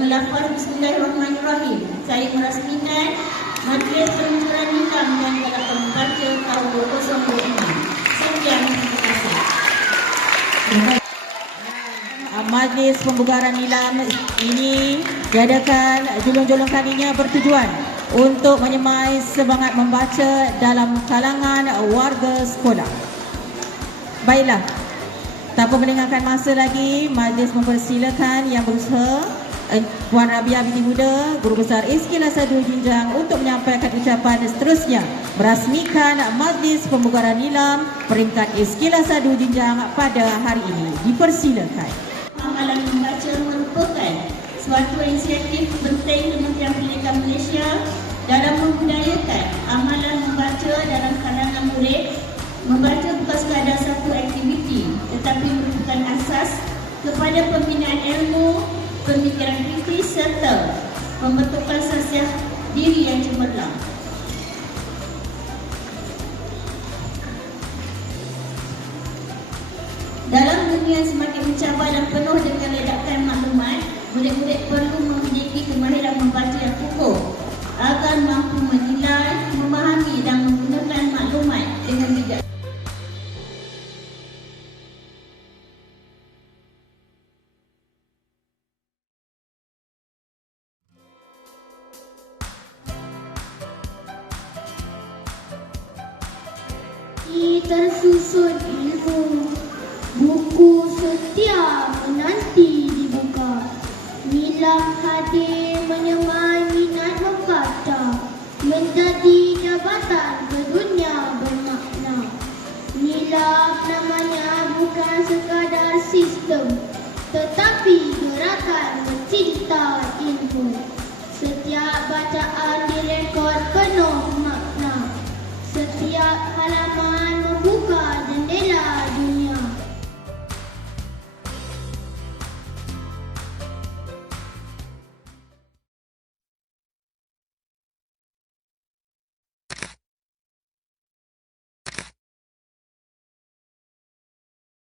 Dengan lafaz Bismillahirrahmanirrahim, saya merasmikan Majlis Permulaan Nilam yang telah membaca tahun 2025. Sekian, terima kasih. Majlis pembubaran nilam ini diadakan julung-julung kalinya bertujuan untuk menyemai semangat membaca dalam kalangan warga sekolah. Baiklah, tanpa melengahkan masa lagi, majlis mempersilakan yang berusaha Puan Rabia binti Muda, Guru Besar Iskila Sadu Jinjang untuk menyampaikan ucapan seterusnya merasmikan Majlis Pembubaran Nilam peringkat Iskila Sadu Jinjang pada hari ini. Dipersilakan. Amalan membaca merupakan suatu inisiatif penting Kementerian Pendidikan Malaysia dalam membudayakan amalan membaca dalam kalangan murid. Membaca bukan sekadar satu aktiviti, tetapi merupakan asas kepada pembinaan ilmu, pemikiran kritis serta pembentukan sasiah diri yang cemerlang. Dalam dunia semakin mencabar dan penuh dengan ledakan maklumat, murid-murid perlu memiliki kemahiran membaca yang kukuh agar mampu menilai, memahami dan menggunakan maklumat dengan bijak. Tersusun ilmu, buku setia menanti dibuka. Nilam hadir menyemai minat membaca, menjadi jabatan berdunia bermakna. Nilam namanya bukan sekadar sistem, tetapi gerakan mencinta ilmu. Setiap bacaan direkod penuh makna, setiap halaman